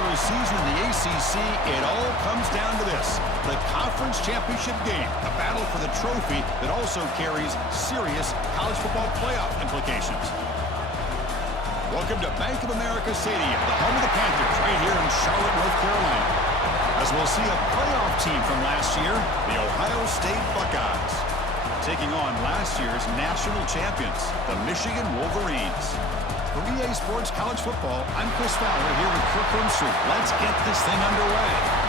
regular season in the ACC, it all comes down to this: the conference championship game, a battle for the trophy that also carries serious college football playoff implications. Welcome to Bank of America Stadium, the home of the Panthers, right here in Charlotte, North Carolina. As we'll see a playoff team from last year, the Ohio State Buckeyes, taking on last year's national champions, the Michigan Wolverines. For EA Sports College Football, I'm Chris Fowler here with Kirk Roomstreet. Let's get this thing underway.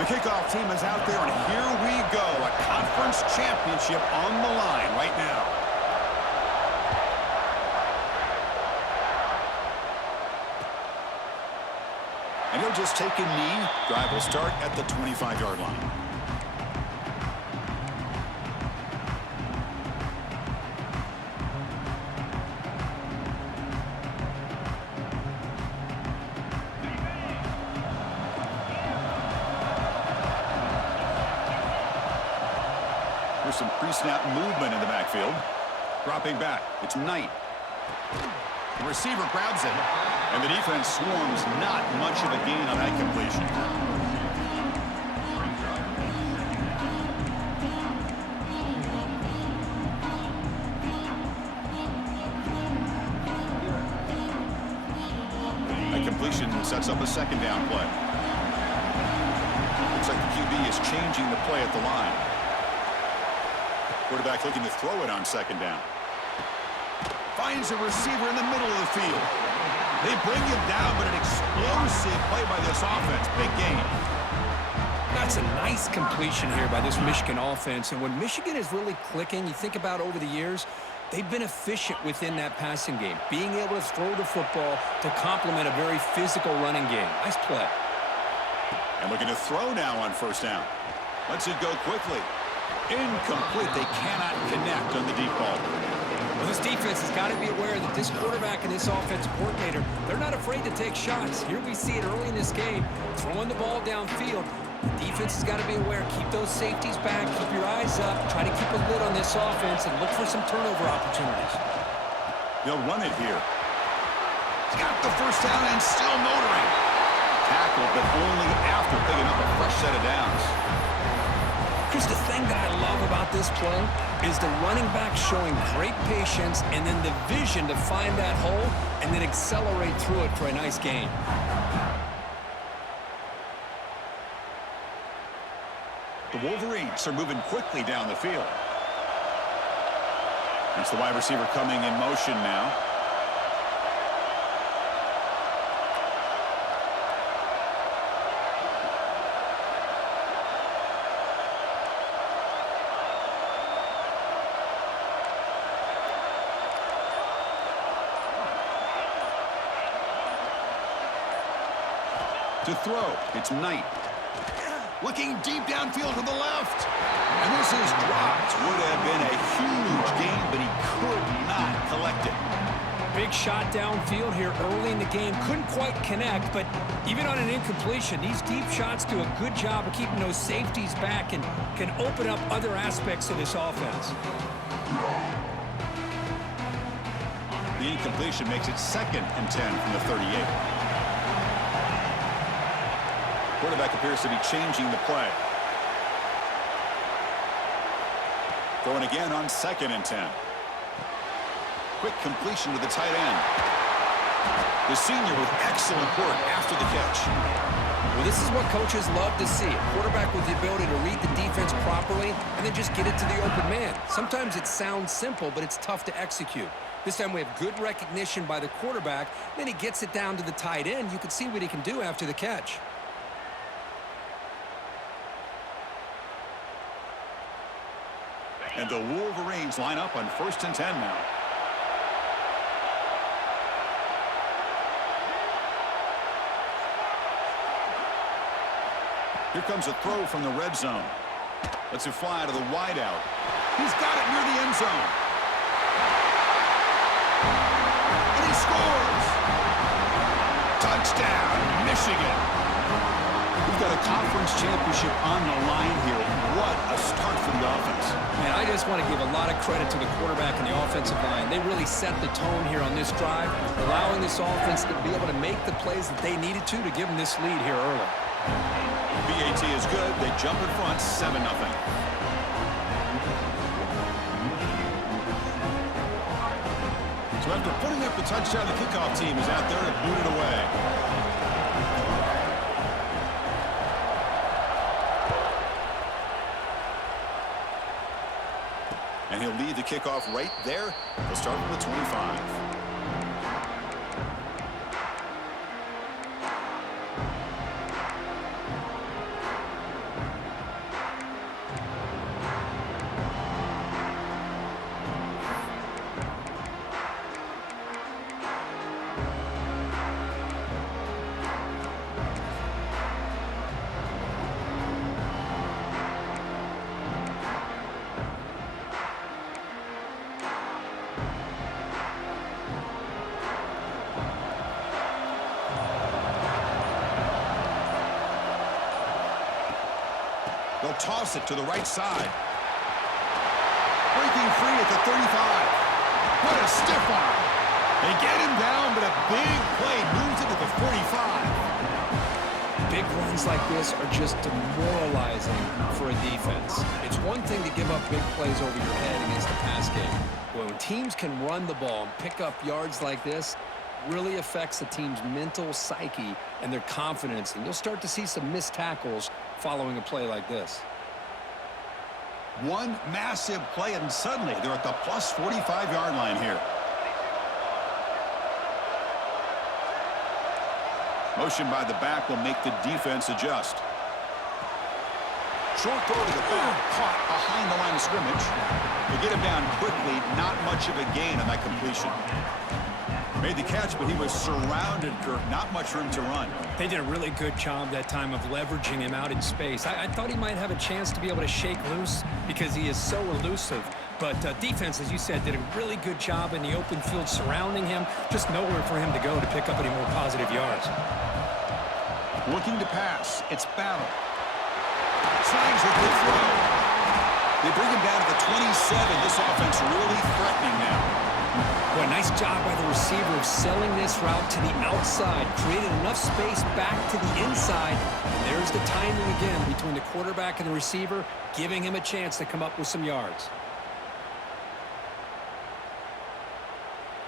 The kickoff team is out there, and here we go. A conference championship on the line right now. And he'll just take a knee. Drive will start at the 25-yard line. There's some pre-snap movement in the backfield. Dropping back, it's Knight. The receiver grabs it, and the defense swarms. Not much of a gain on that completion. That completion sets up a second down play. Looks like the QB is changing the play at the line. Quarterback looking to throw it on second down. Finds a receiver in the middle of the field. They bring him down, but an explosive play by this offense. Big gain. That's a nice completion here by this Michigan offense. And when Michigan is really clicking, you think about over the years, they've been efficient within that passing game, being able to throw the football to complement a very physical running game. Nice play. And looking to throw now on first down. Lets it go quickly. Incomplete. They cannot connect on the deep ball. Well, this defense has got to be aware that this quarterback and this offensive coordinator, they're not afraid to take shots. Here we see it early in this game, throwing the ball downfield. The defense has got to be aware. Keep those safeties back. Keep your eyes up. Try to keep a lid on this offense and look for some turnover opportunities. They'll run it here. He's got the first down and still motoring. Tackled, but only after picking up a fresh set of downs. Chris, the thing that I love about this play is the running back showing great patience and then the vision to find that hole and then accelerate through it for a nice gain. The Wolverines are moving quickly down the field. It's the wide receiver coming in motion now. To throw, it's Knight. Looking deep downfield to the left. And this is dropped. Would have been a huge gain, but he could not collect it. Big shot downfield here early in the game. Couldn't quite connect, but even on an incompletion, these deep shots do a good job of keeping those safeties back and can open up other aspects of this offense. The incompletion makes it 2nd and 10 from the 38. Quarterback appears to be changing the play. Throwing again on 2nd and 10. Quick completion to the tight end. The senior with excellent work after the catch. Well, this is what coaches love to see. A quarterback with the ability to read the defense properly and then just get it to the open man. Sometimes it sounds simple, but it's tough to execute. This time we have good recognition by the quarterback. Then he gets it down to the tight end. You can see what he can do after the catch. And the Wolverines line up on 1st and 10 now. Here comes a throw from the red zone. Lets it fly to the wideout. He's got it near the end zone. And he scores! Touchdown, Michigan! We've got a conference championship on the line here. What a start for the offense. Man, I just want to give a lot of credit to the quarterback and the offensive line. They really set the tone here on this drive, allowing this offense to be able to make the plays that they needed to give them this lead here early. BAT is good. They jump in front, 7-0. So after putting up the touchdown, the kickoff team is out there to boot it away. And he'll lead the kickoff right there. He'll start from the 25. They'll toss it to the right side. Breaking free at the 35. What a stiff arm. They get him down, but a big play moves it to the 45. Big runs like this are just demoralizing for a defense. It's one thing to give up big plays over your head against the pass game. But when teams can run the ball and pick up yards like this, really affects the team's mental psyche and their confidence. And you'll start to see some missed tackles following a play like this. One massive play, and suddenly they're at the plus 45-yard line here. Motion by the back will make the defense adjust. Short throw to the back, caught behind the line of scrimmage. They get him down quickly, not much of a gain on that completion. Made the catch, but he was surrounded, Kirk. Not much room to run. They did a really good job that time of leveraging him out in space. I thought he might have a chance to be able to shake loose because he is so elusive. But defense, as you said, did a really good job in the open field surrounding him. Just nowhere for him to go to pick up any more positive yards. Looking to pass. It's Battle. Signs with the throw. They bring him down to the 27. This offense really threatening now. Boy, nice job by the receiver of selling this route to the outside. Created enough space back to the inside. And there's the timing again between the quarterback and the receiver, giving him a chance to come up with some yards.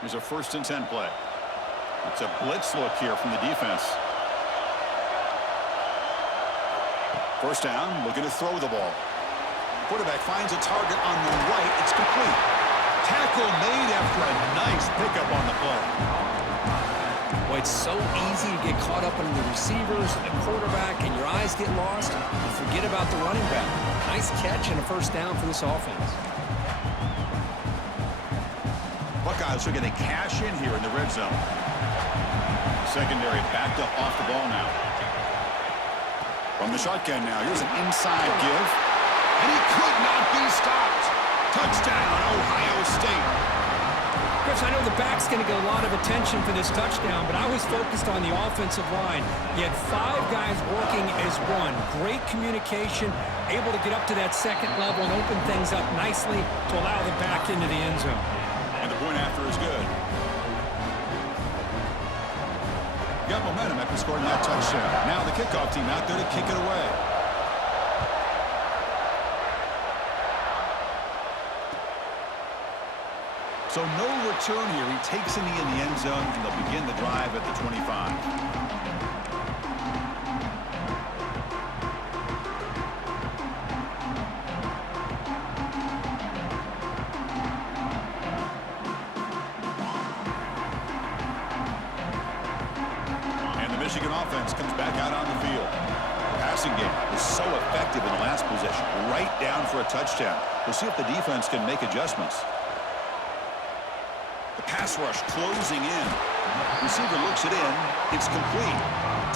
Here's a 1st and 10 play. It's a blitz look here from the defense. First down, looking to throw the ball. Quarterback finds a target on the right. It's complete. Tackle made after a nice pickup on the play. Boy, it's so easy to get caught up in the receivers and the quarterback, and your eyes get lost. You forget about the running back. Nice catch and a 1st down for this offense. Buckeyes are going to cash in here in the red zone. Secondary backed up off the ball now. From the shotgun now, here's an inside give. And he could not be stopped. Touchdown, Ohio State. Chris, I know the back's going to get a lot of attention for this touchdown, but I was focused on the offensive line. You had 5 guys working as one. Great communication, able to get up to that second level and open things up nicely to allow the back into the end zone. And the point after is good. Got momentum after scoring that touchdown. Now the kickoff team out there to kick it away. So no return here. He takes in the end zone, and they'll begin the drive at the 25. And the Michigan offense comes back out on the field. The passing game was so effective in the last possession, right down for a touchdown. We'll see if the defense can make adjustments. Pass rush closing in. Receiver looks it in. It's complete.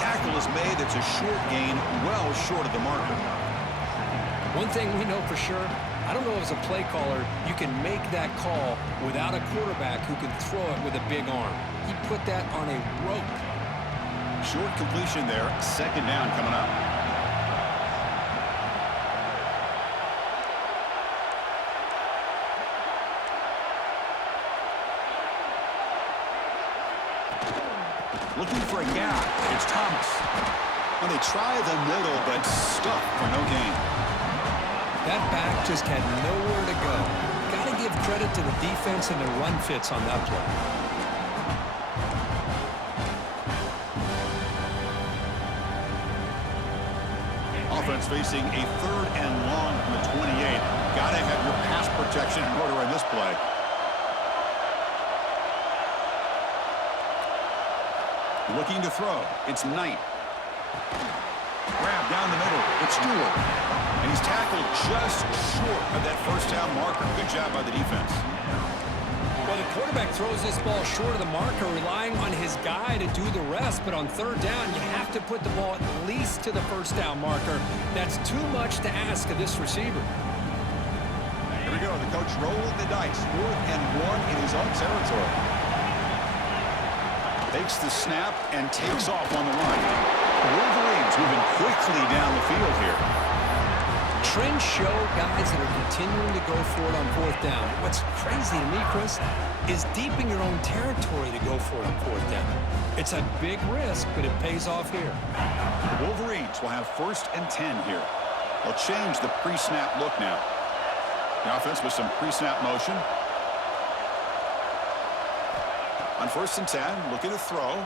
Tackle is made. It's a short gain, well short of the marker. One thing we know for sure, I don't know as a play caller, you can make that call without a quarterback who can throw it with a big arm. He put that on a rope. Short completion there. Second down coming up. Looking for a gap. It's Thomas. And they try the middle, but stuck for no gain. That back just had nowhere to go. Got to give credit to the defense and the run fits on that play. Offense facing a 3rd and long from the 28. Got to have your pass protection in order in this play. Looking to throw. It's Knight. Grab down the middle. It's Stewart. And he's tackled just short of that first down marker. Good job by the defense. Well, the quarterback throws this ball short of the marker, relying on his guy to do the rest. But on 3rd down, you have to put the ball at least to the first down marker. That's too much to ask of this receiver. Here we go. The coach rolling the dice. 4th and 1 in his own territory. Takes the snap and takes off on the run. The Wolverines moving quickly down the field here. Trends show guys that are continuing to go for it on 4th down. What's crazy to me, Chris, is deep in your own territory to go for it on 4th down. It's a big risk, but it pays off here. The Wolverines will have 1st and 10 here. They'll change the pre-snap look now. The offense with some pre-snap motion. On 1st and 10, looking to throw.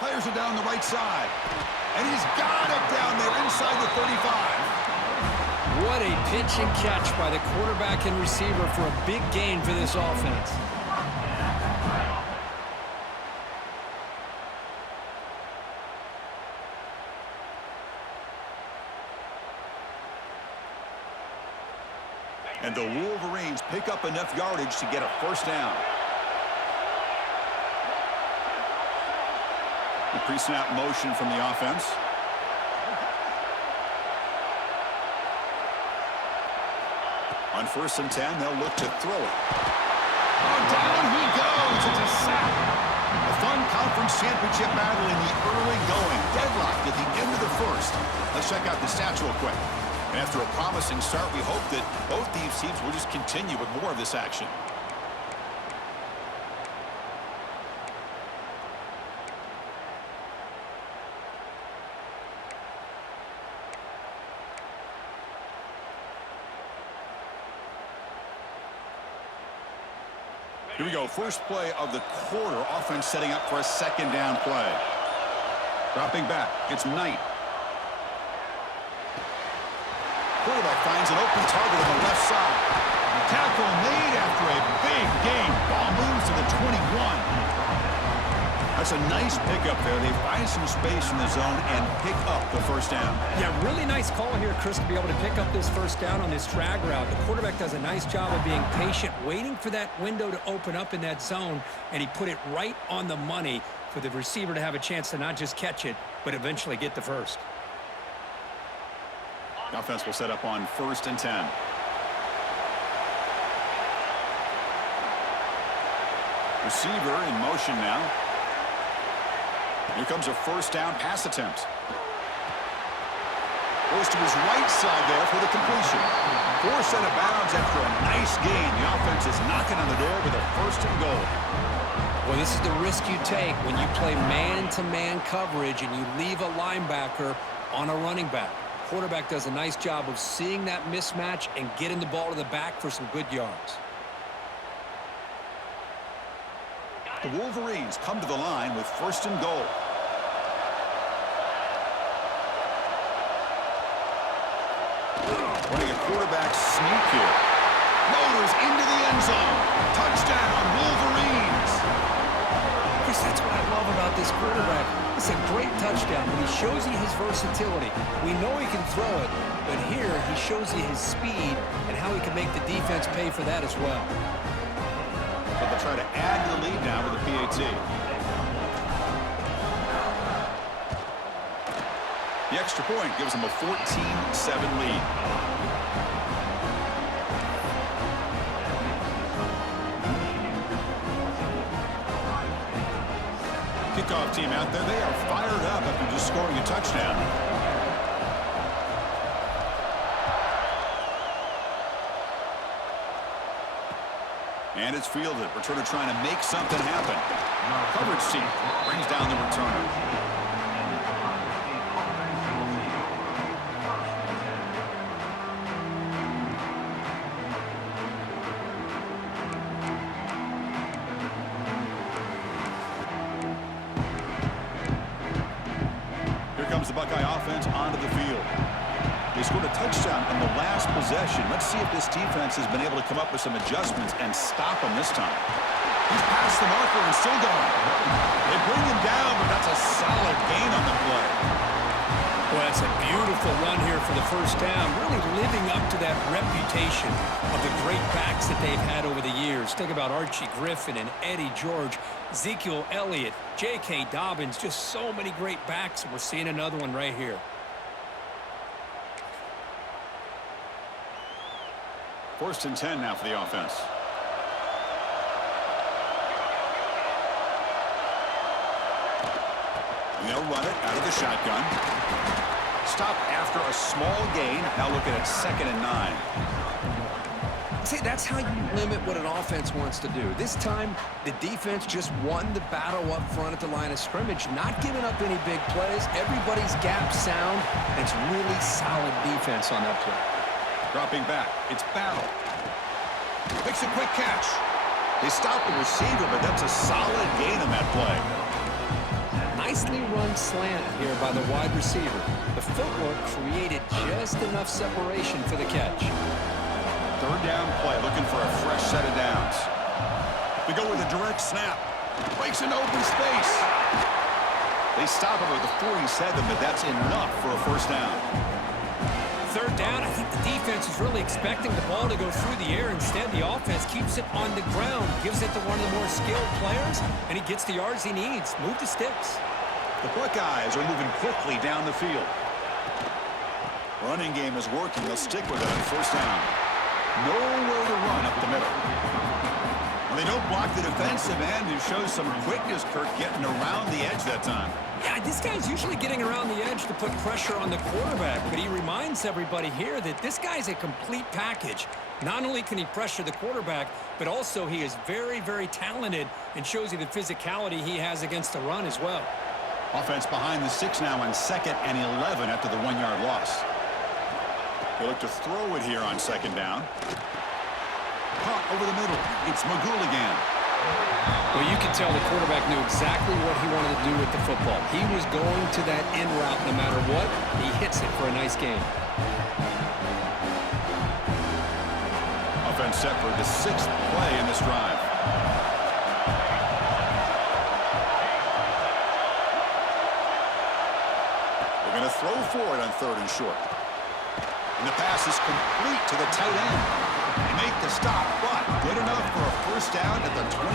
Players are down the right side. And he's got it down there inside the 35. What a pitch and catch by the quarterback and receiver for a big gain for this offense. And the Wolverines pick up enough yardage to get a 1st down. The pre-snap motion from the offense. On 1st and 10, they'll look to throw it. Oh, down he goes. It's a sack. A fun conference championship battle in the early going. Deadlocked at the end of the 1st. Let's check out the stats real quick. And after a promising start, we hope that both these teams will just continue with more of this action. Here we go. First play of the quarter. Offense setting up for a 2nd down play. Dropping back. It's Knight. Quarterback finds an open target on the left side. Tackle made after a big gain. Ball moves to the 21. That's a nice pickup there. They find some space in the zone and pick up the 1st down. Yeah, really nice call here, Chris, to be able to pick up this 1st down on this drag route. The quarterback does a nice job of being patient, waiting for that window to open up in that zone, and he put it right on the money for the receiver to have a chance to not just catch it, but eventually get the 1st. The offense will set up on 1st and 10. Receiver in motion now. Here comes a 1st down pass attempt. Goes to his right side there for the completion. Forced out of bounds after a nice gain. The offense is knocking on the door with a 1st and goal. Well, this is the risk you take when you play man-to-man coverage and you leave a linebacker on a running back. Quarterback does a nice job of seeing that mismatch and getting the ball to the back for some good yards. The Wolverines come to the line with 1st and goal. Running a quarterback sneak here. Motors into the end zone. Touchdown, Wolverines. Chris, that's what I love about this quarterback. It's a great touchdown, but he shows you his versatility. We know he can throw it, but here he shows you his speed and how he can make the defense pay for that as well. So they'll try to add to the lead now with the PAT. The extra point gives them a 14-7 lead. Kickoff team out there. They are fired up after just scoring a touchdown. And it's fielded. Returner trying to make something happen. Coverage team brings down the returner. The Buckeye offense onto the field. They scored a touchdown on the last possession. Let's see if this defense has been able to come up with some adjustments and stop them this time. He's past the marker and still going. They bring him down, but that's a solid gain on the play. Well, that's a beautiful run here for the first down, really living up to that reputation of the great backs that they've had over the years. Think about Archie Griffin and Eddie George, Ezekiel Elliott, J.K. Dobbins, just so many great backs, and we're seeing another one right here. First and 10 now for the offense. They'll run it out of the shotgun. Stop after a small gain. Now looking at 2nd and 9. See, that's how you limit what an offense wants to do. This time, the defense just won the battle up front at the line of scrimmage, not giving up any big plays. Everybody's gap sound, and it's really solid defense on that play. Dropping back, it's Battle. Makes a quick catch. They stop the receiver, but that's a solid gain on that play. Nicely run slant here by the wide receiver. The footwork created just enough separation for the catch. 3rd down play, looking for a fresh set of downs. We go with a direct snap. Breaks into open space. They stop him at the 47, but that's enough for a first down. 3rd down, I think the defense is really expecting the ball to go through the air. Instead, the offense keeps it on the ground, gives it to one of the more skilled players, and he gets the yards he needs. Move the sticks. The Buckeyes are moving quickly down the field. Running game is working. They'll stick with it on first down. Nowhere to run up the middle. Well, they don't block the defensive end, who shows some quickness, Kirk, getting around the edge that time. Yeah, this guy's usually getting around the edge to put pressure on the quarterback, but he reminds everybody here that this guy's a complete package. Not only can he pressure the quarterback, but also he is very, very talented and shows you the physicality he has against the run as well. Offense behind the 6 now on 2nd and 11 after the 1-yard loss. They look to throw it here on 2nd down. Caught over the middle. It's Magul again. Well, you can tell the quarterback knew exactly what he wanted to do with the football. He was going to that in route no matter what. He hits it for a nice gain. Offense set for the 6th play in this drive. They're going to throw for it on 3rd and short. And the pass is complete to the tight end. They make the stop, but good enough for a first down at the 29.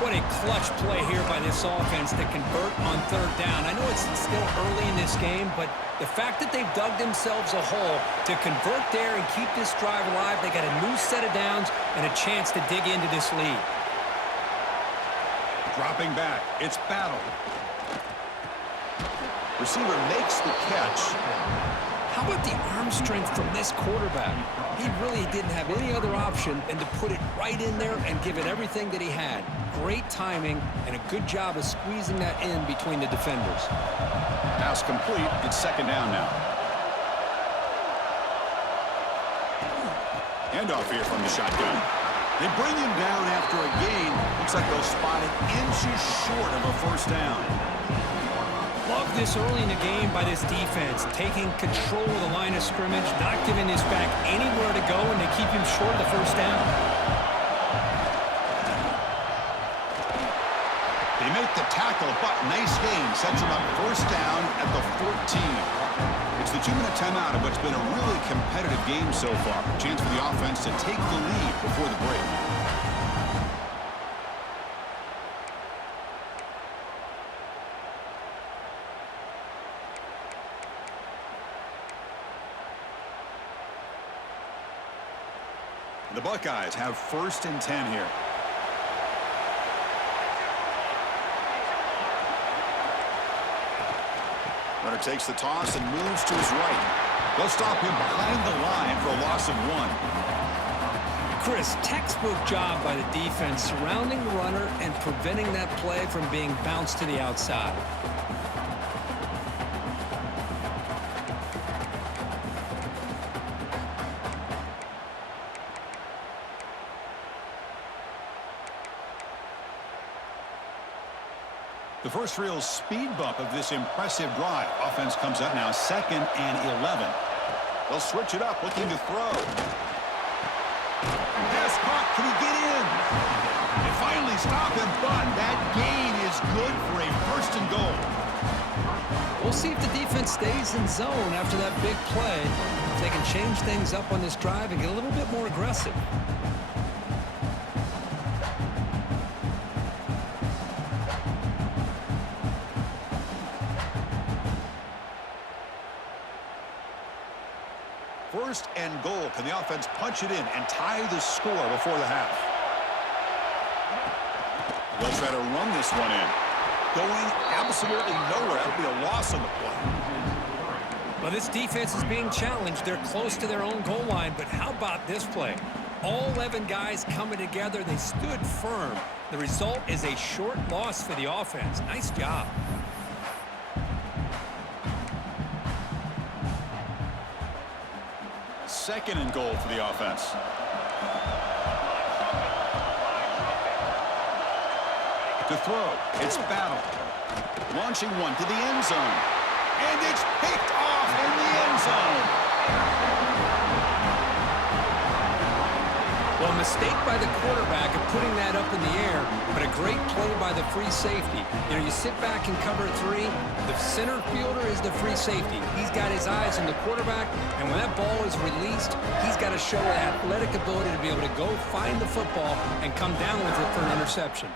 What a clutch play here by this offense to convert on 3rd down. I know it's still early in this game, but the fact that they've dug themselves a hole to convert there and keep this drive alive, they got a new set of downs and a chance to dig into this lead. Dropping back, it's Battle. Receiver makes the catch. How about the arm strength from this quarterback? He really didn't have any other option than to put it right in there and give it everything that he had. Great timing and a good job of squeezing that in between the defenders. Pass complete. It's 2nd down now. Handoff here from the shotgun. They bring him down after a gain. Looks like they'll spot it inches short of a first down. Love this early in the game by this defense, taking control of the line of scrimmage, not giving this back anywhere to go, and they keep him short of the first down. They make the tackle, but nice gain. Sets him up first down at the 14. It's the 2-minute timeout of what's been a really competitive game so far. Chance for the offense to take the lead before the break. The Buckeyes have 1st and 10 here. Runner takes the toss and moves to his right. They'll stop him behind the line for a loss of 1. Chris, textbook job by the defense surrounding the runner and preventing that play from being bounced to the outside. The first real speed bump of this impressive drive. Offense comes up now 2nd and 11. They'll switch it up, looking to throw. Pass caught. Can he get in? They finally stop him, but that gain is good for a 1st and goal. We'll see if the defense stays in zone after that big play. If they can change things up on this drive and get a little bit more aggressive. First and goal. Can the offense punch it in and tie the score before the half? They'll try to run this one in. Going absolutely nowhere. That'll be a loss on the play. Well, this defense is being challenged. They're close to their own goal line, but how about this play? All 11 guys coming together. They stood firm. The result is a short loss for the offense. Nice job. Second and goal for the offense. To throw, it's Battle. Launching one to the end zone. And it's picked off in the end zone. Well, a mistake by the quarterback of putting that up in the air, but a great play by the free safety. You know, you sit back and cover 3. The center fielder is the free safety. He's got his eyes on the quarterback, and when that ball is released, he's got to show that athletic ability to be able to go find the football and come down with it for an interception.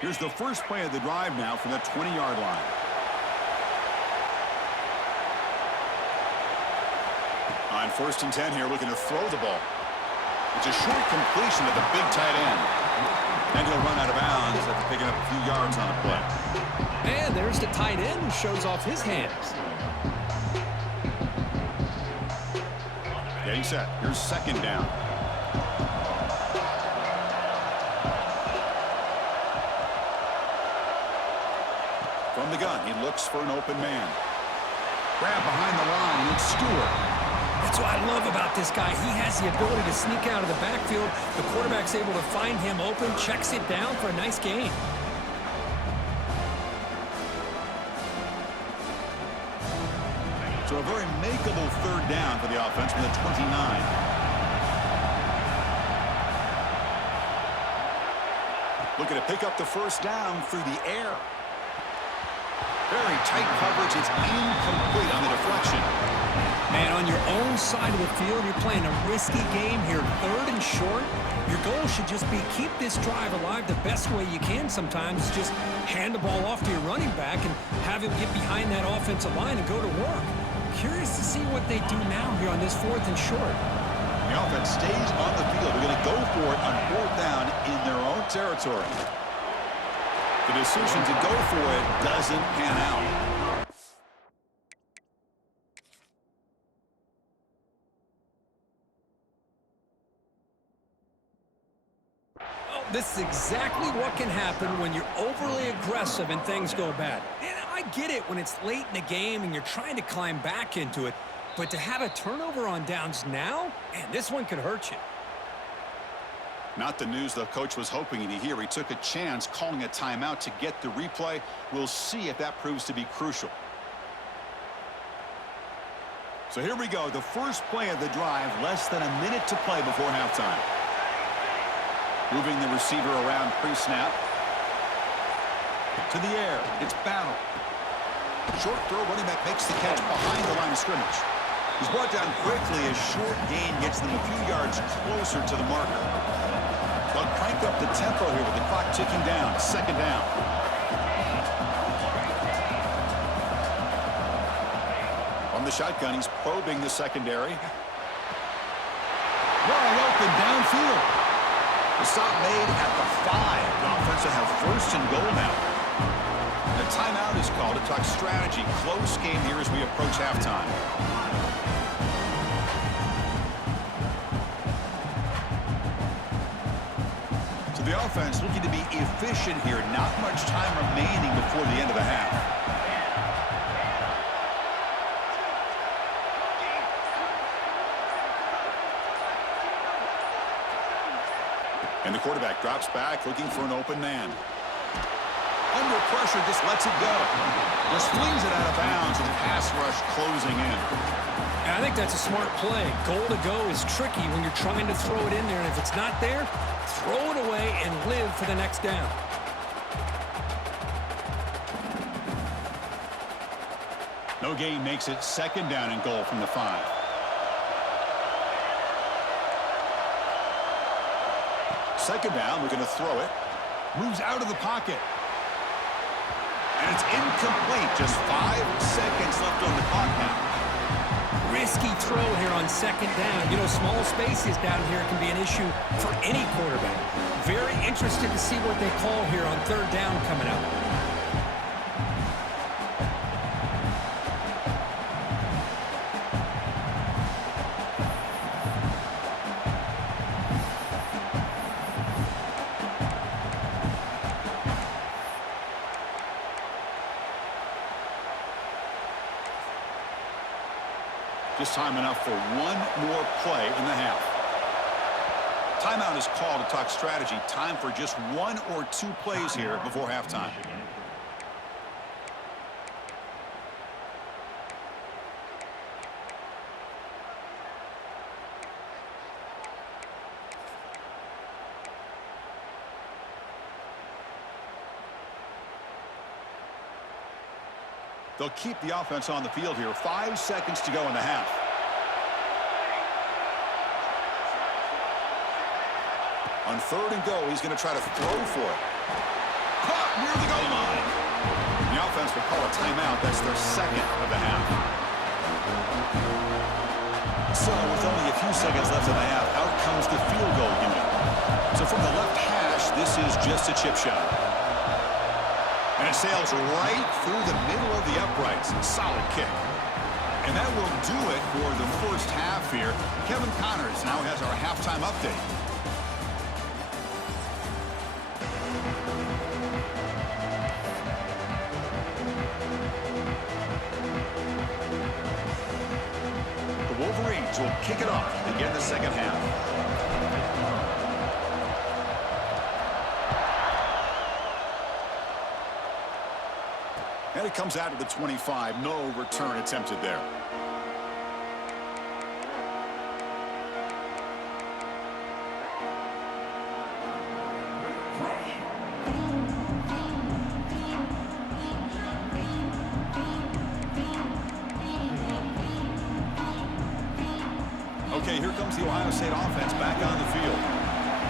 Here's the first play of the drive now from the 20-yard line. On 1st and 10 here, looking to throw the ball. It's a short completion to the big tight end. And he'll run out of bounds after picking up a few yards on the play. And there's the tight end who shows off his hands. Getting set. Here's 2nd down. From the gun, he looks for an open man. Grab behind the line, it's Stewart. That's what I love about this guy. He has the ability to sneak out of the backfield. The quarterback's able to find him open, checks it down for a nice gain. So a very makeable 3rd down for the offense from the 29. Looking to pick up the 1st down through the air. Very tight coverage. It's incomplete on the deflection. Man, on your own side of the field, you're playing a risky game here. 3rd and short. Your goal should just be keep this drive alive the best way you can sometimes. Just hand the ball off to your running back and have him get behind that offensive line and go to work. Curious to see what they do now here on this 4th and short. The offense stays on the field. They're going to go for it on 4th down in their own territory. The decision to go for it doesn't pan out. This is exactly what can happen when you're overly aggressive and things go bad. And I get it when it's late in the game and you're trying to climb back into it. But to have a turnover on downs now, man, this one could hurt you. Not the news the coach was hoping to hear. He took a chance calling a timeout to get the replay. We'll see if that proves to be crucial. So here we go. The first play of the drive, less than a minute to play before halftime. Moving the receiver around pre-snap. To the air. It's Battle. Short throw. Running back makes the catch behind the line of scrimmage. He's brought down quickly. A short gain gets them a few yards closer to the marker. They'll crank up the tempo here with the clock ticking down. 2nd down. From the shotgun, he's probing the secondary. Wide open downfield. The stop made at the 5. The offense will have first and goal now. The timeout is called to talk strategy. Close game here as we approach halftime. So the offense looking to be efficient here. Not much time remaining before the end of the half. And the quarterback drops back, looking for an open man. Under pressure, just lets it go. Just flings it out of bounds, and pass rush closing in. I think that's a smart play. Goal to go is tricky when you're trying to throw it in there, and if it's not there, throw it away and live for the next down. No gain makes it second down and goal from the 5. Second down, we're going to throw it. Moves out of the pocket. And it's incomplete. Just 5 seconds left on the clock now. Risky throw here on second down. You know, small spaces down here can be an issue for any quarterback. Very interested to see what they call here on third down coming up. Just time enough for one more play in the half. Timeout is called to talk strategy. Time for just 1 or 2 plays here before halftime. They'll keep the offense on the field here. 5 seconds to go in the half. On third and go, he's going to try to throw for it. Caught near the goal line. The offense will call a timeout. That's their second of the half. So with only a few seconds left in the half, out comes the field goal unit. So from the left hash, this is just a chip shot. And it sails right through the middle of the uprights. Solid kick. And that will do it for the first half here. Kevin Connors now has our halftime update. The Wolverines will kick it off to begin the second half. And it comes out to the 25. No return attempted there. Okay, here comes the Ohio State offense back on the field.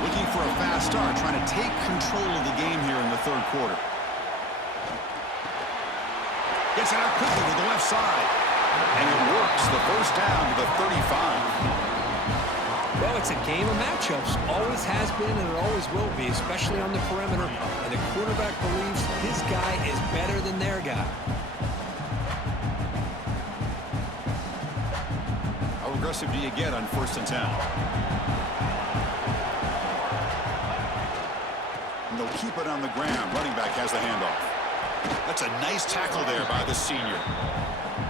Looking for a fast start, trying to take control of the game here in the third quarter. Gets it out quickly to the left side. And it works. The first down to the 35. Well, it's a game of matchups. Always has been and it always will be, especially on the perimeter. And the quarterback believes his guy is better than their guy. How aggressive do you get on 1st and 10? And they'll keep it on the ground. Running back has the handoff. That's a nice tackle there by the senior.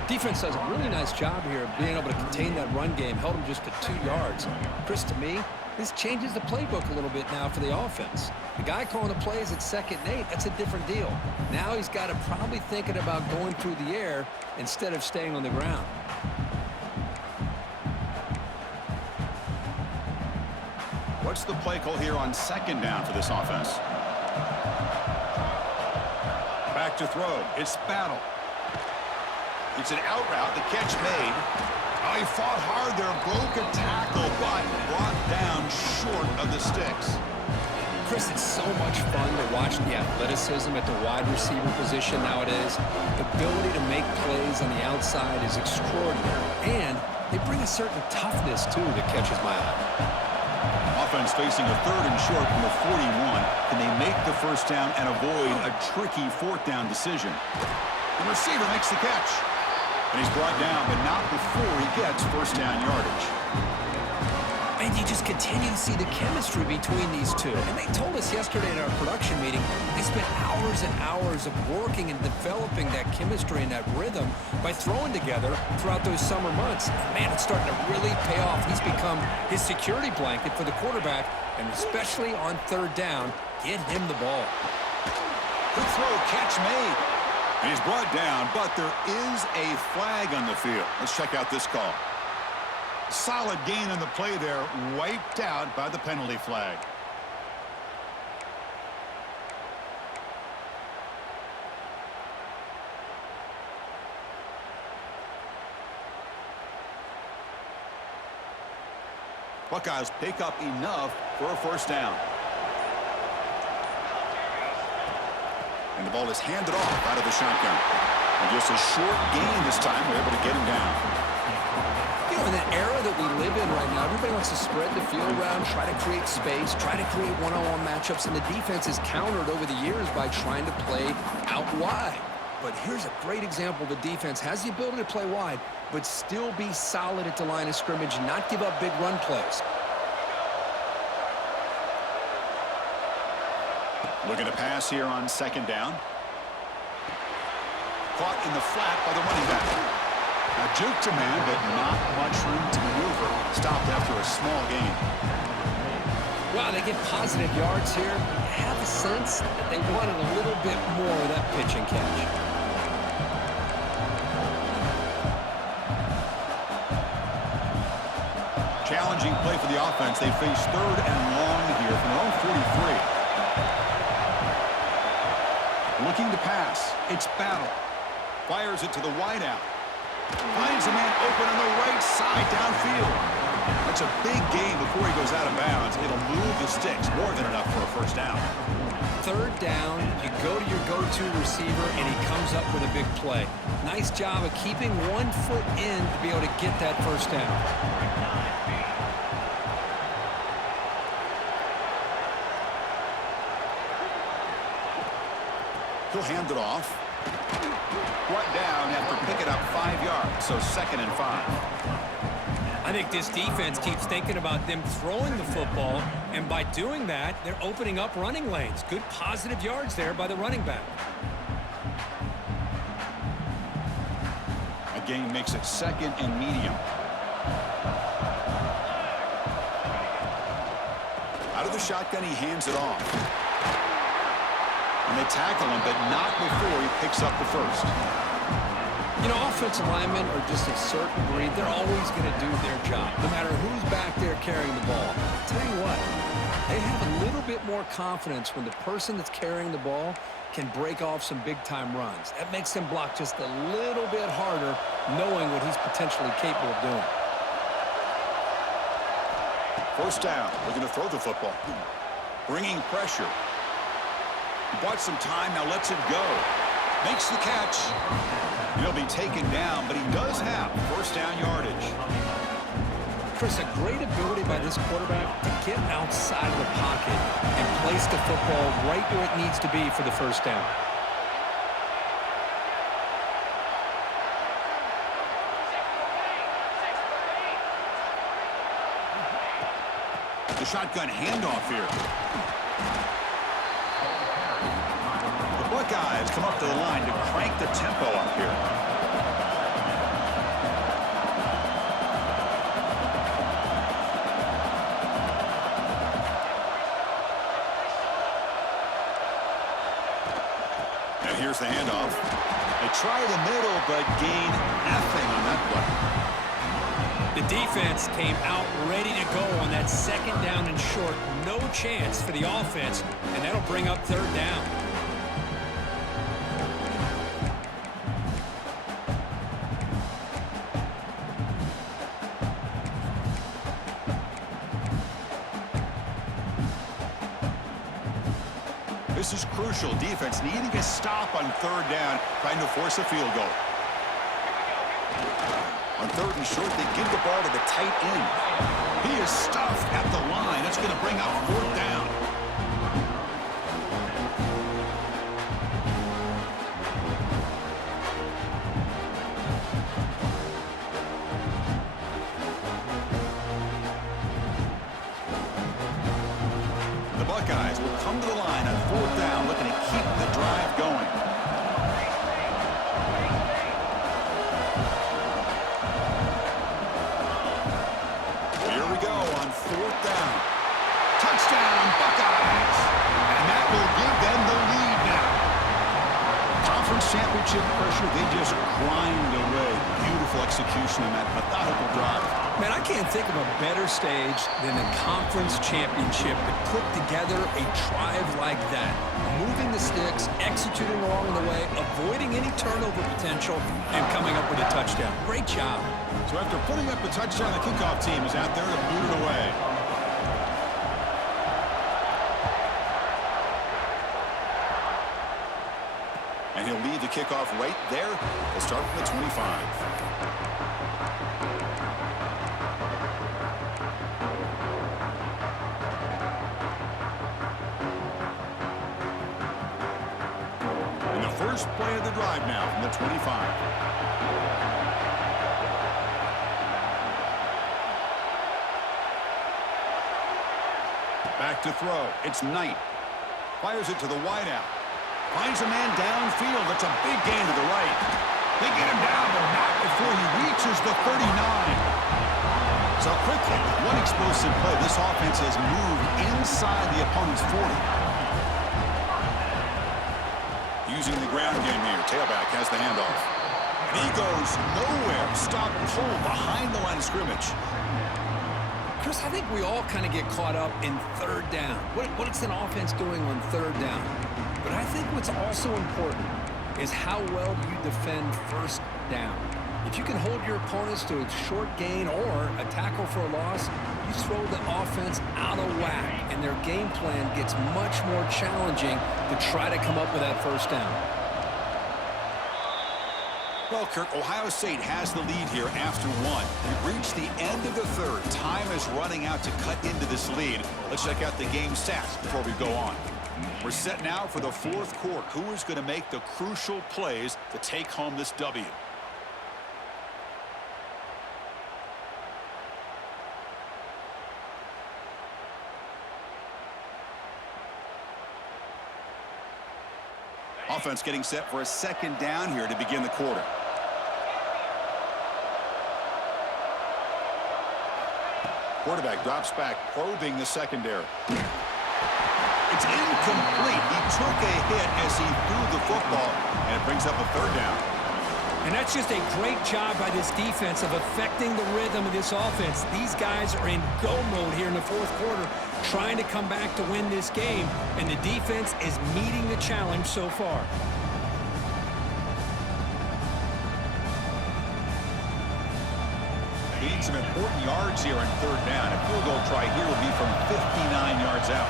Defense does a really nice job here of being able to contain that run game. Held him just to 2 yards. Chris, to me, this changes the playbook a little bit now for the offense. The guy calling the plays at 2nd and 8, that's a different deal. Now he's got to probably thinking about going through the air instead of staying on the ground. What's the play call here on 2nd down for this offense? Back to throw. It's Battle. It's an out route. The catch made. Oh, he fought hard there. Broke a tackle, but brought down short of the sticks. Chris, it's so much fun to watch the athleticism at the wide receiver position nowadays. The ability to make plays on the outside is extraordinary, and they bring a certain toughness, too, that catches my eye. Offense facing a 3rd and short from the 41. Can they make the first down and avoid a tricky 4th down decision? The receiver makes the catch. And he's brought down, but not before he gets first down yardage. And you just continue to see the chemistry between these two. And they told us yesterday in our production meeting, they spent hours and hours of working and developing that chemistry and that rhythm by throwing together throughout those summer months. And man, it's starting to really pay off. He's become his security blanket for the quarterback, and especially on 3rd down, get him the ball. Good throw, catch made. And he's brought down, but there is a flag on the field. Let's check out this call. Solid gain on the play there, wiped out by the penalty flag. Buckeyes pick up enough for a first down. And the ball is handed off out of the shotgun. And just a short gain this time, we're able to get him down. You know, in the era that we live in right now, everybody wants to spread the field around, try to create space, try to create one-on-one matchups, and the defense is countered over the years by trying to play out wide. But here's a great example. The defense has the ability to play wide, but still be solid at the line of scrimmage, not give up big run plays. Looking to pass here on 2nd down. Caught in the flat by the running back. Now juke to man, but not much room to maneuver. Stopped after a small gain. Wow, they get positive yards here. You have a sense that they wanted a little bit more of that pitch and catch. Challenging play for the offense. They face 3rd and long here from their own 43. Looking to pass. It's Battle. Fires it to the wideout. Finds a man open on the right side downfield. That's a big gain before he goes out of bounds. It'll move the sticks. More than enough for a first down. 3rd down, you go to your go-to receiver, and he comes up with a big play. Nice job of keeping 1 foot in to be able to get that first down. He'll hand it off. Brought down after picking up 5 yards, so 2nd and 5. I think this defense keeps thinking about them throwing the football, and by doing that, they're opening up running lanes. Good positive yards there by the running back. A gain makes it 2nd and medium. Out of the shotgun, he hands it off. And they tackle him, but not before he picks up the first. You know, offensive linemen are just a certain breed. They're always going to do their job, no matter who's back there carrying the ball. I'll tell you what, they have a little bit more confidence when the person that's carrying the ball can break off some big-time runs. That makes them block just a little bit harder, knowing what he's potentially capable of doing. First down, looking to throw the football. Bringing pressure. He bought some time, now lets it go. Makes the catch. He'll be taken down, but he does have first down yardage. Chris, a great ability by this quarterback to get outside of the pocket and place the football right where it needs to be for the first down. The shotgun handoff here. The Buckeyes come up to the line to crank the tempo up here. And here's the handoff. They try the middle, but gain nothing on that play. The defense came out ready to go on that second down and short. No chance for the offense, and that'll bring up third down. This is crucial. Defense needing a stop on third down, trying to force a field goal. On third and short, they give the ball to the tight end. He is stuffed at the line. That's going to bring up fourth down. The Buckeyes will come to the line on fourth down, looking to keep the drive going. Here we go on fourth down. Touchdown, Buckeyes! And that will give them the lead now. Conference championship pressure, they just grind away. Beautiful execution in that methodical drive. Man, I can't think of a better stage than the conference championship to put together a drive like that. Moving the sticks, executing along the way, avoiding any turnover potential, and coming up with a touchdown. Great job. So after putting up the touchdown, the kickoff team is out there to boot it away. And he'll lead the kickoff right there. They'll start from the 25. First play of the drive now from the 25. Back to throw. It's Knight. Fires it to the wideout. Finds a man downfield. That's a big gain to the right. They get him down, but not before he reaches the 39. So quickly, with one explosive play, this offense has moved inside the opponent's 40. Using the ground game here. Tailback has the handoff. And he goes nowhere. Stopped cold behind the line of scrimmage. Chris, I think we all kind of get caught up in third down. What is an offense doing on third down? But I think what's also important is how well you defend first down. If you can hold your opponents to a short gain or a tackle for a loss, you throw the offense out of whack, and their game plan gets much more challenging to try to come up with that first down. Well, Kirk, Ohio State has the lead here after one. We've reached the end of the third. Time is running out to cut into this lead. Let's check out the game stats before we go on. We're set now for the fourth quarter. Who is going to make the crucial plays to take home this W? Offense getting set for a second down here to begin the quarter. Quarterback drops back, probing the secondary. It's incomplete. He took a hit as he threw the football, and it brings up a third down. And that's just a great job by this defense of affecting the rhythm of this offense. These guys are in go mode here in the fourth quarter, trying to come back to win this game, and the defense is meeting the challenge so far. He needs some important yards here on third down. A field goal try here will be from 59 yards out.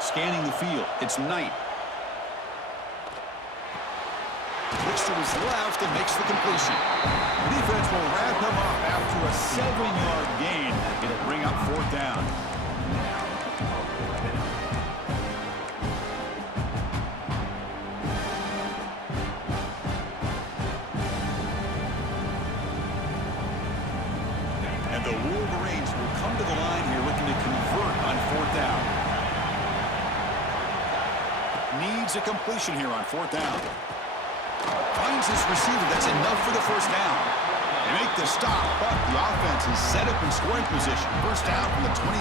Scanning the field, it's Knight. Looks to his left and makes the completion. The defense will wrap him up after a 7-yard gain. It'll bring up fourth down. And the Wolverines will come to the line here looking to convert on fourth down. Needs a completion here on fourth down. Finds his receiver. That's enough for the first down. They make the stop, but the offense is set up in scoring position. First down from the 23.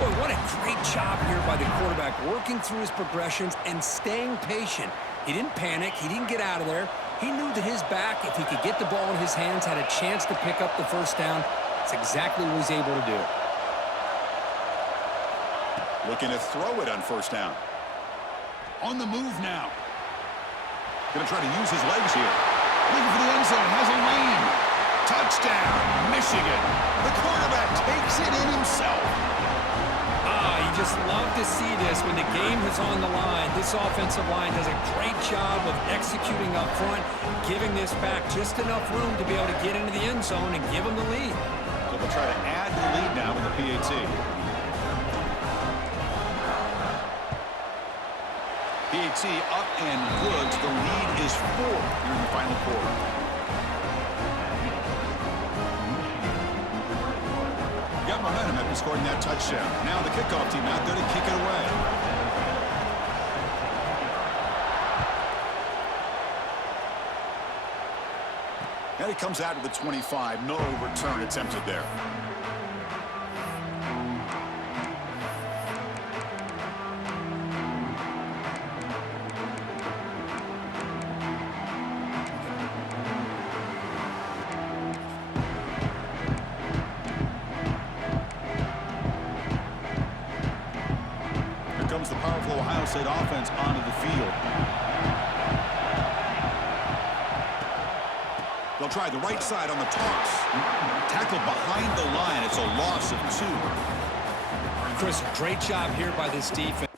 Boy, what a great job here by the quarterback, working through his progressions and staying patient. He didn't panic. He didn't get out of there. He knew that his back, if he could get the ball in his hands, had a chance to pick up the first down. That's exactly what he's able to do. Looking to throw it on first down. On the move now. Going to try to use his legs here. Looking for the end zone. Has a lane. Touchdown, Michigan. The quarterback takes it in himself. He just love to see this when the game is on the line. This offensive line does a great job of executing up front, giving this back just enough room to be able to get into the end zone and give them the lead. So they'll try to add the lead now with the PAT. PAT up and good. The lead is 4 here in the final quarter. Got momentum after scoring that touchdown. Now the kickoff team out there to kick it away. And he comes out to the 25. No return attempted there. Comes the powerful Ohio State offense onto the field. They'll try the right side on the toss. Tackled behind the line. It's a loss of 2. Chris, great job here by this defense.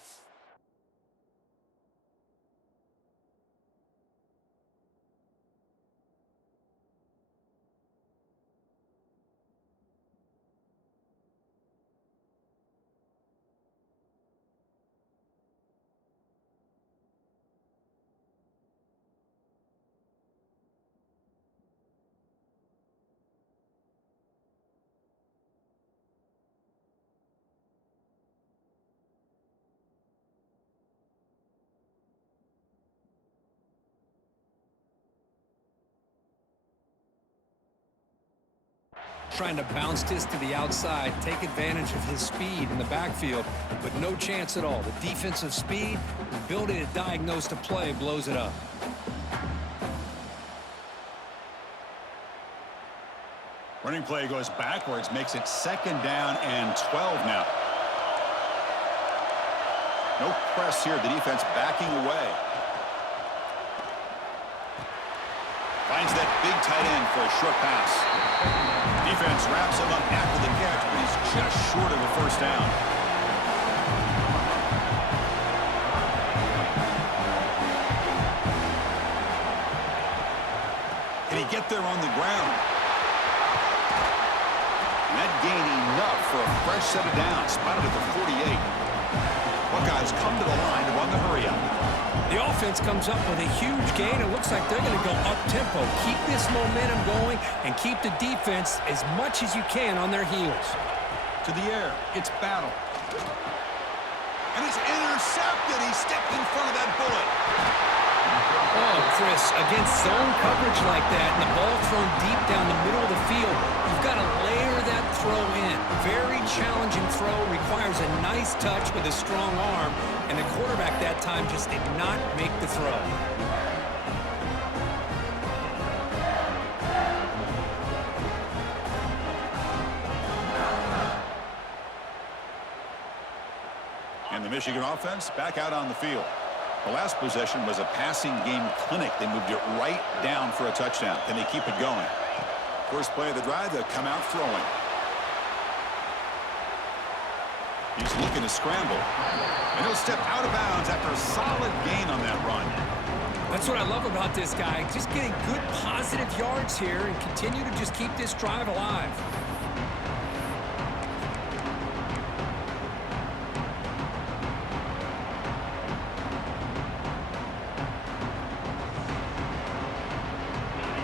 Trying to bounce this to the outside, take advantage of his speed in the backfield, but no chance at all. The defensive speed, the ability to diagnose the play blows it up. Running play goes backwards, makes it 2nd down and 12 now. No press here. The defense backing away. Finds that big tight end for a short pass. Defense wraps him up after the catch, but he's just short of a 1st down. Can he get there on the ground? And that gain enough for a fresh set of downs. Spotted at the 48. Buckeyes come to the line to run the hurry up. The offense comes up with a huge gain. It looks like they're going to go up-tempo. Keep this momentum going and keep the defense as much as you can on their heels. To the air. It's Battle. And it's intercepted. He stepped in front of that bullet. Oh, Chris, against zone coverage like that and the ball thrown deep down the middle of the field, you've got to layer that throw in. Very challenging throw, requires a nice touch with a strong arm, and the quarterback that time just did not make the throw. And the Michigan offense back out on the field. The last possession was a passing game clinic. They moved it right down for a touchdown. Can they keep it going? First play of the drive, they'll come out throwing. He's looking to scramble. And he'll step out of bounds after a solid gain on that run. That's what I love about this guy. Just getting good positive yards here and continue to just keep this drive alive.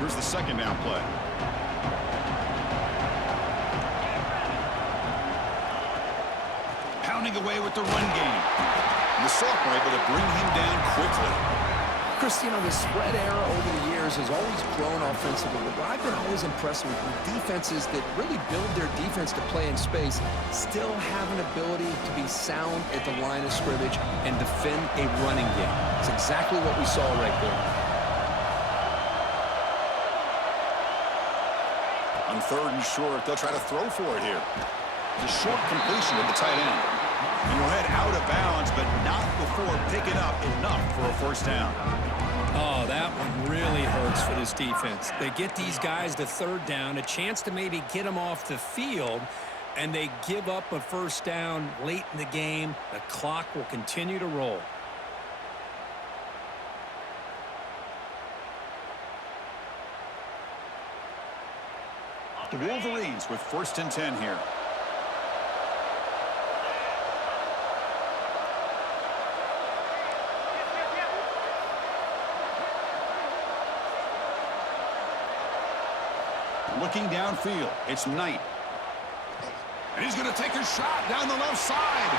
Here's the 2nd down play. Pounding away with the run game. And the sophomore able to bring him down quickly. Chris, you know, the spread era over the years has always grown offensively. But I've been always impressed with defenses that really build their defense to play in space, still have an ability to be sound at the line of scrimmage and defend a running game. It's exactly what we saw right there. On 3rd and short, they'll try to throw for it here. The short completion of the tight end. And he'll head out of bounds, but not before picking up enough for a 1st down. Oh, that one really hurts for this defense. They get these guys to 3rd down, a chance to maybe get them off the field, And they give up a first down late in the game. The clock will continue to roll. The Wolverines with 1st and 10 here. Looking downfield, it's Knight. And he's going to take a shot down the left side.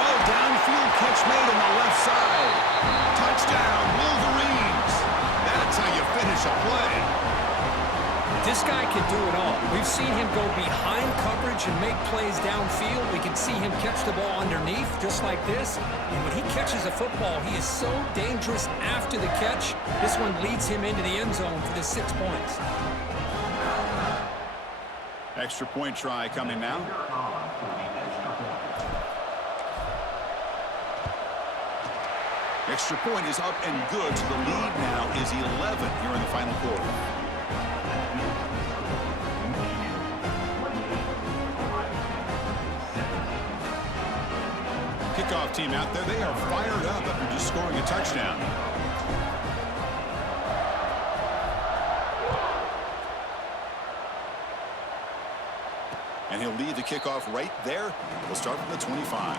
Oh, downfield catch made on the left side. Touchdown, Wolverines. That's how you finish a play. This guy can do it all. We've seen him go behind coverage and make plays downfield. We can see him catch the ball underneath just like this. And when he catches a football, he is so dangerous after the catch. This one leads him into the end zone for the 6 points. Extra point try coming now. Extra point is up and good, so the lead now is 11 here in the final quarter. Kickoff team out there, they are fired up after just scoring a touchdown. And he'll lead the kickoff right there. We'll start from the 25.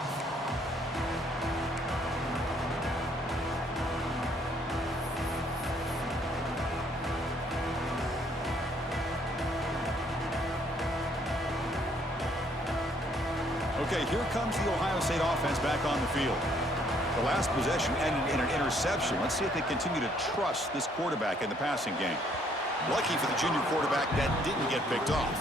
Okay, here comes the Ohio State offense back on the field. The last possession ended in an interception. Let's see if they continue to trust this quarterback in the passing game. Lucky for the junior quarterback that didn't get picked off.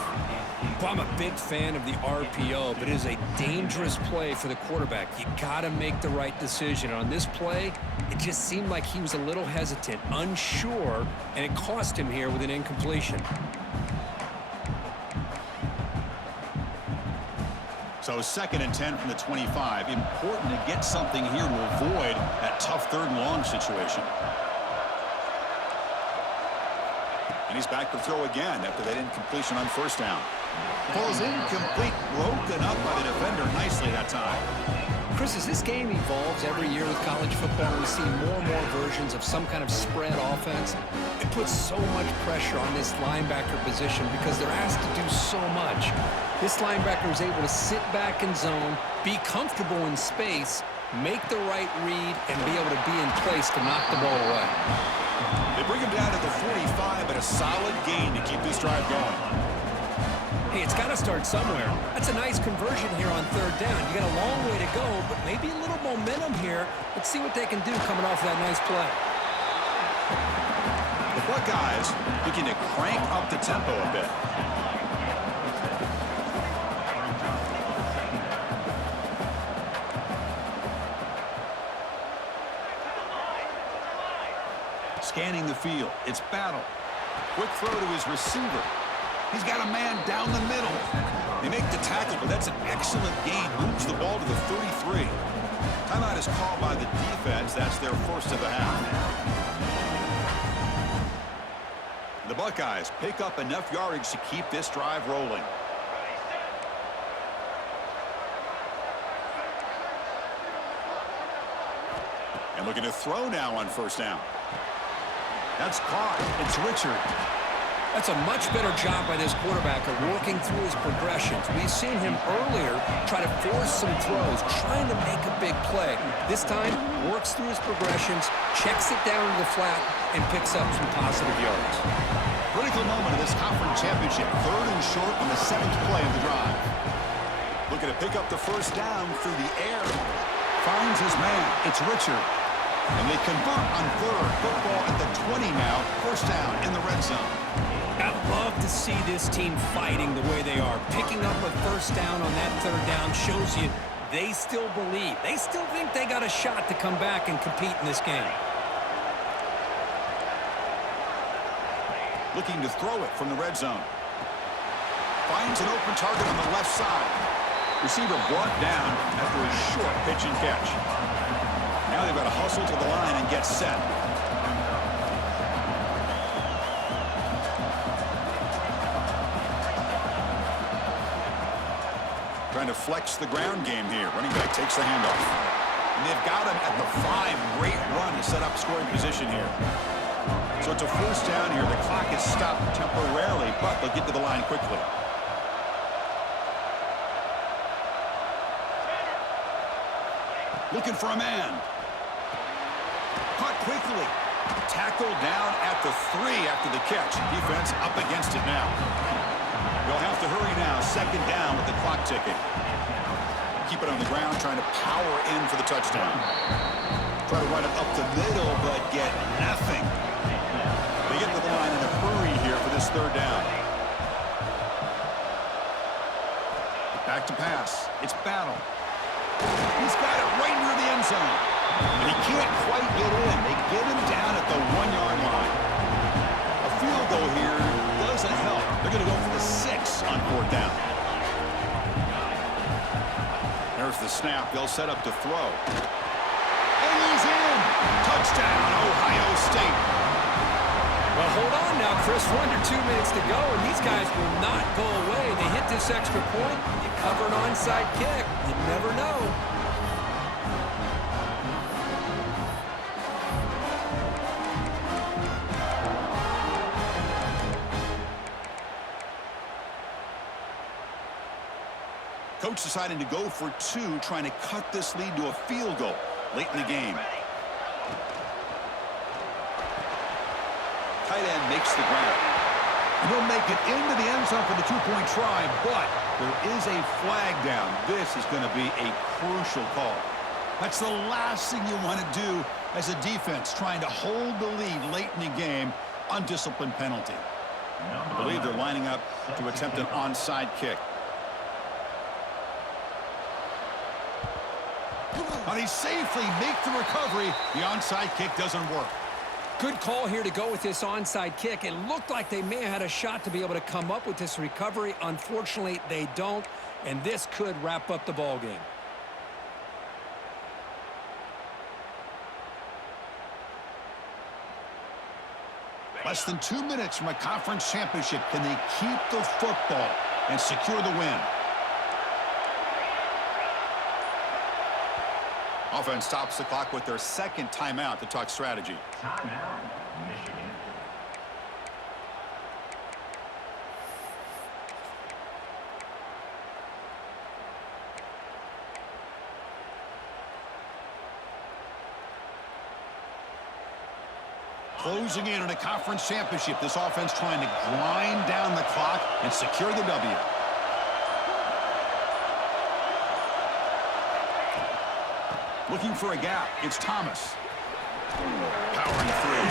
Well, I'm a big fan of the RPO, but it is a dangerous play for the quarterback. You got to make the right decision. On this play, it just seemed like he was a little hesitant, unsure, and it cost him here with an incompletion. So 2nd and 10 from the 25. Important to get something here to avoid that tough 3rd and long situation. And he's back to throw again after that incompletion on 1st down. Falls incomplete, broken up by the defender nicely that time. Chris, as this game evolves every year with college football, we see more and more versions of some kind of spread offense. It puts so much pressure on this linebacker position because they're asked to do so much. This linebacker is able to sit back in zone, be comfortable in space, make the right read, and be able to be in place to knock the ball away. They bring him down to the 45, but a solid gain to keep this drive going. Hey, it's got to start somewhere. That's a nice conversion here on 3rd down. You got a long way to go, but maybe a little momentum here. Let's see what they can do coming off that nice play. The Buckeyes looking to crank up the tempo a bit. Scanning the field. It's Battle. Quick throw to his receiver. He's got a man down the middle. They make the tackle, but that's an excellent gain. Moves the ball to the 33. Timeout is called by the defense. That's their 1st of the half. The Buckeyes pick up enough yardage to keep this drive rolling. And looking to throw now on 1st down. That's caught. It's Richard. That's a much better job by this quarterback of working through his progressions. We've seen him earlier try to force some throws, trying to make a big play. This time, works through his progressions, checks it down to the flat, and picks up some positive yards. Critical moment of this conference championship. 3rd and short on the 7th play of the drive. Looking to pick up the 1st down through the air. Finds his man. It's Richard. And they convert on 3rd. Football at the 20 now. 1st down in the red zone. I love to see this team fighting the way they are. Picking up a 1st down on that 3rd down shows you they still believe. They still think they got a shot to come back and compete in this game. Looking to throw it from the red zone. Finds an open target on the left side. Receiver brought down after a short pitch and catch. Now they've got to hustle to the line and get set. Trying to flex the ground game here. Running back takes the handoff. And they've got him at the 5. Great run to set up scoring position here. So it's a first down here. The clock is stopped temporarily, but they'll get to the line quickly. Looking for a man. Caught quickly. Tackled down at the 3 after the catch. Defense up against it now. They'll have to hurry now. Second down with the clock ticking. Keep it on the ground, trying to power in for the touchdown. Try to run it up the middle, but get nothing. They get to the line in a hurry here for this third down. Back to pass. It's Battle. He's got it right near the end zone. And he can't quite get in. They get him down at the 1-yard line. A field goal here doesn't help. They're going to go for the 6 on fourth down. There's the snap. They'll set up to throw. And he's in. Touchdown, Ohio State. Well, hold on now, Chris. 1 under 2 minutes to go, and these guys will not go away. They hit this extra point. You cover an onside kick. You never know. Coach deciding to go for 2, trying to cut this lead to a field goal late in the game. Tight end makes the grab. And he'll make it into the end zone for the 2-point try, but there is a flag down. This is going to be a crucial call. That's the last thing you want to do as a defense, trying to hold the lead late in the game. Undisciplined penalty. I believe they're lining up to attempt an onside kick. But he safely makes the recovery. The onside kick doesn't work. Good call here to go with this onside kick. It looked like they may have had a shot to be able to come up with this recovery. Unfortunately, they don't, and this could wrap up the ball game. Less than 2 minutes from a conference championship. Can they keep the football and secure the win? Offense stops the clock with their second timeout to talk strategy. Timeout, Michigan. Closing in on a conference championship. This offense trying to grind down the clock and secure the W. Looking for a gap. It's Thomas. Powering through.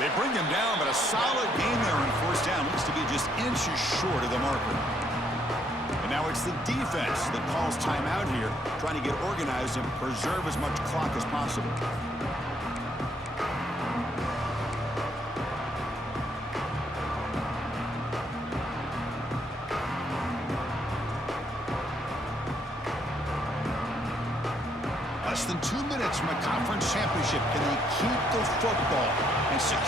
They bring him down, but a solid gain there on first down. Looks to be just inches short of the marker. And now it's the defense that calls timeout here, trying to get organized and preserve as much clock as possible. Less than 2 minutes from a conference championship. Can they keep the football and secure